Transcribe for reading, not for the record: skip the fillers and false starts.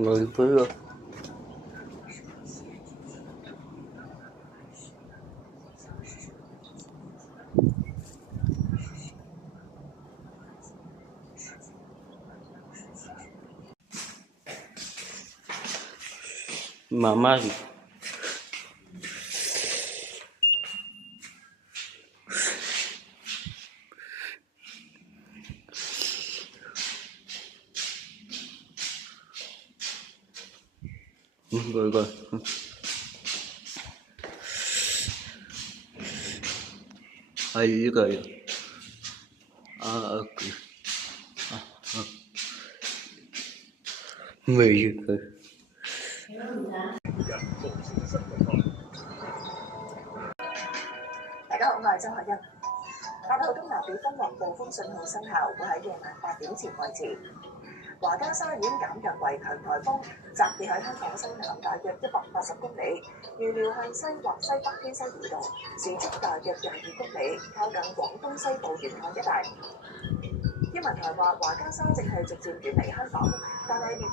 Ngồi với luôn. Mama gì? Rồi rồi. Hay rồi. Ok. Mày rồi.大家好，我係周學欣。8號東南颱風或暴風信號生效，會喺夜晚8點前維持。華加沙已經減弱為強颱風，集結喺香港西南大約180公里，預料向西或西北偏西移動，時速大約22公里，靠近廣東西部沿岸一帶。天文台話，華加沙正係逐漸遠離香港，但係烈風